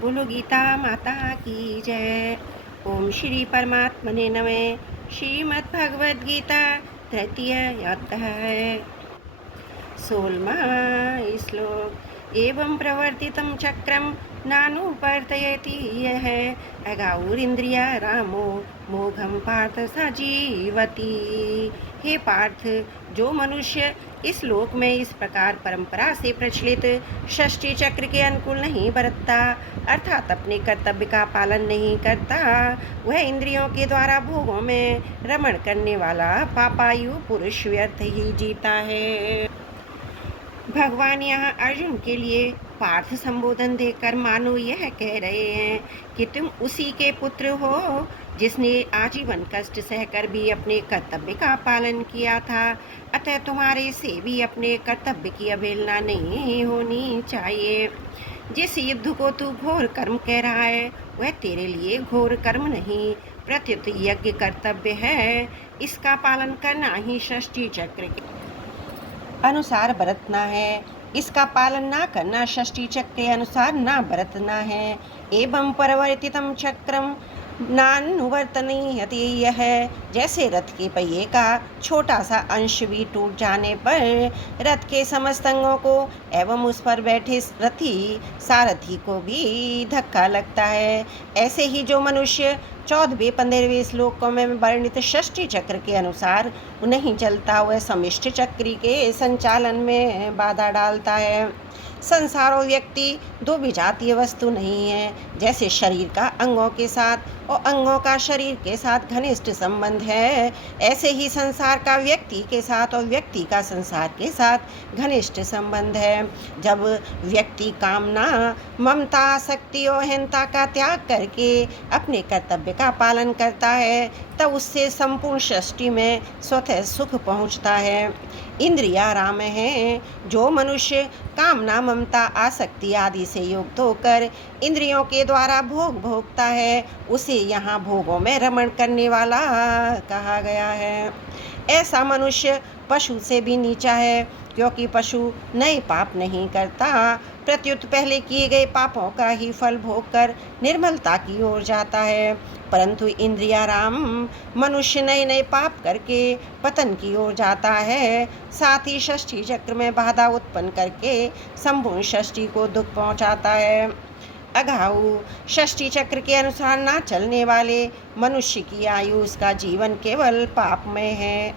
बोलो गीता माता की जय। ओम श्री परमात्मने नमः। श्रीमद् भगवद गीता तृतीय अध्याय 16वां श्लोक। एवं प्रवर्तितं चक्रं नानुवर्तयति यः अगाउरिन्द्रिया रामो मोघम पार्थ स जीवति। हे पार्थ, जो मनुष्य इस लोक में इस प्रकार परंपरा से प्रचलित षष्ठी चक्र के अनुकूल नहीं बरतता, अर्थात अपने कर्तव्य का पालन नहीं करता, वह इंद्रियों के द्वारा भोगों में रमण करने वाला पापायु पुरुष व्यर्थ ही जीता है। भगवान यहाँ अर्जुन के लिए पार्थ संबोधन देकर मानो यह कह रहे हैं कि तुम उसी के पुत्र हो जिसने आजीवन कष्ट सहकर भी अपने कर्तव्य का पालन किया था। अतः तुम्हारे से भी अपने कर्तव्य की अवहेलना नहीं होनी चाहिए। जिस युद्ध को तू घोर कर्म कह रहा है वह तेरे लिए घोर कर्म नहीं प्रत्युत यज्ञ कर्तव्य है। इसका पालन करना ही षष्ठी चक्र के अनुसार बरतना है। इसका पालन ना करना षष्ठी चक्र के अनुसार ना बरतना है। एवं परिवर्तितम चक्रम नानुवर्तनीयते यह, जैसे रथ के पहिए का छोटा सा अंश भी टूट जाने पर रथ के समस्त अंगों को एवं उस पर बैठे रथी सारथी को भी धक्का लगता है, ऐसे ही जो मनुष्य 14वें 15वें श्लोकों में वर्णित षष्ठी चक्र के अनुसार नहीं चलता, वह समिष्ट चक्र के संचालन में बाधा डालता है। संसार और व्यक्ति दो विजातीय वस्तु नहीं है। जैसे शरीर का अंगों के साथ और अंगों का शरीर के साथ घनिष्ठ संबंध है, ऐसे ही संसार का व्यक्ति के साथ और व्यक्ति का संसार के साथ घनिष्ठ संबंध है। जब व्यक्ति कामना, ममता, आसक्ति और अहंता का त्याग करके अपने कर्तव्य का पालन करता है, तब उससे संपूर्ण सृष्टि में स्वतः सुख पहुँचता है। इंद्रिया राम है। जो मनुष्य कामना, ममता, आसक्ति आदि से युक्त होकर इंद्रियों के द्वारा भोग भोगता है, उसे यहाँ भोगों में रमण करने वाला कहा गया है। ऐसा मनुष्य पशु से भी नीचा है, क्योंकि पशु नए पाप नहीं करता, प्रत्युत पहले किए गए पापों का ही फल भोगकर निर्मलता की ओर जाता है। परंतु इंद्रियाराम मनुष्य नए नए पाप करके पतन की ओर जाता है, साथ ही षष्ठी चक्र में बाधा उत्पन्न करके संपूर्ण षष्ठी को दुख पहुंचाता है। अघाऊ षष्ठी चक्र के अनुसार ना चलने वाले मनुष्य की आयु, उसका जीवन केवल पाप में है।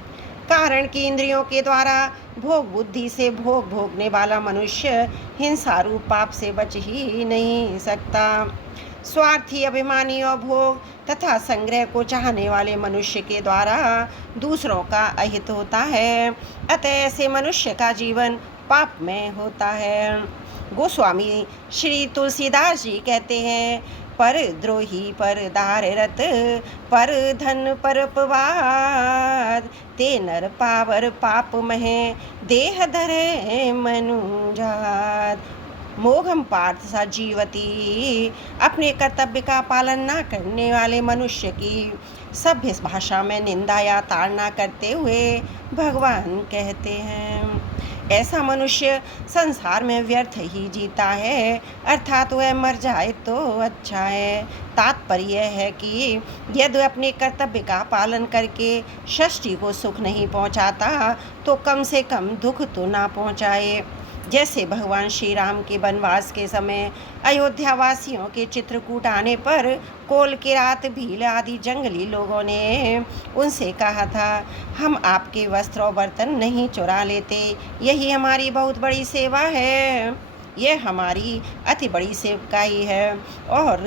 कारण कि इंद्रियों के द्वारा भोग बुद्धि से भोग भोगने वाला मनुष्य हिंसा रूप पाप से बच ही नहीं सकता। स्वार्थी, अभिमानी और भोग तथा संग्रह को चाहने वाले मनुष्य के द्वारा दूसरों का अहित होता है, अतः ऐसे मनुष्य का जीवन पाप में होता है। गोस्वामी श्री तुलसीदास जी कहते हैं, पर द्रोही पर दाररत पर धन पर अपवाद, ते नर पावर पाप महे देह धरे मनुजात। मोघम पार्थ सा जीवती। अपने कर्तव्य का पालन न करने वाले मनुष्य की सभ्य भाषा में निंदा या ताड़ना करते हुए भगवान कहते हैं, ऐसा मनुष्य संसार में व्यर्थ ही जीता है, अर्थात वह मर जाए तो अच्छा है। तात्पर्य है कि यदि अपने कर्तव्य का पालन करके षष्ठी को सुख नहीं पहुंचाता, तो कम से कम दुख तो ना पहुंचाए। जैसे भगवान श्री राम के वनवास के समय अयोध्या वासियों के चित्रकूट आने पर कोल, किरात, भील आदि जंगली लोगों ने उनसे कहा था, हम आपके वस्त्र और बर्तन नहीं चुरा लेते, यही हमारी बहुत बड़ी सेवा है। यह हमारी अति बड़ी सेवकाई है और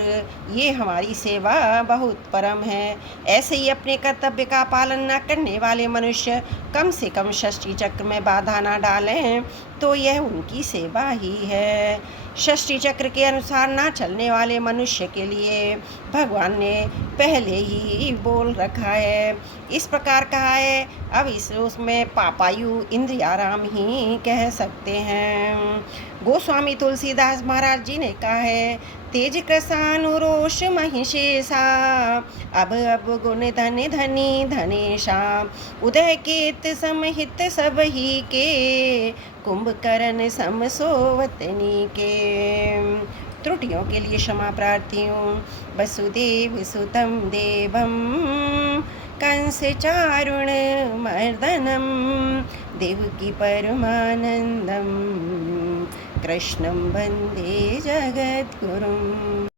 ये हमारी सेवा बहुत परम है। ऐसे ही अपने कर्तव्य का पालन न करने वाले मनुष्य कम से कम षष्ठी चक्र में बाधा न डालें, तो यह उनकी सेवा ही है। षष्ठी चक्र के अनुसार ना चलने वाले मनुष्य के लिए भगवान ने पहले ही बोल रखा है। इस प्रकार कहा है, अब उसमें पापायु इंद्रियाराम ही कह सकते हैं। गोस्वामी तुलसीदास महाराज जी ने कहा है, तेज कृषानुरोष महिषेशा, अब गुण धन धनी धनेशा, उदय केत समहित सब ही के, कुंभकर्ण सम सोवतनी के। त्रुटियों के लिए क्षमा प्रार्थी हूँ। वसुदेव सुतं देवं कंस चारुण मर्दनम देवकी परमानंदम कृष्णं वंदे जगद्गुरुम्।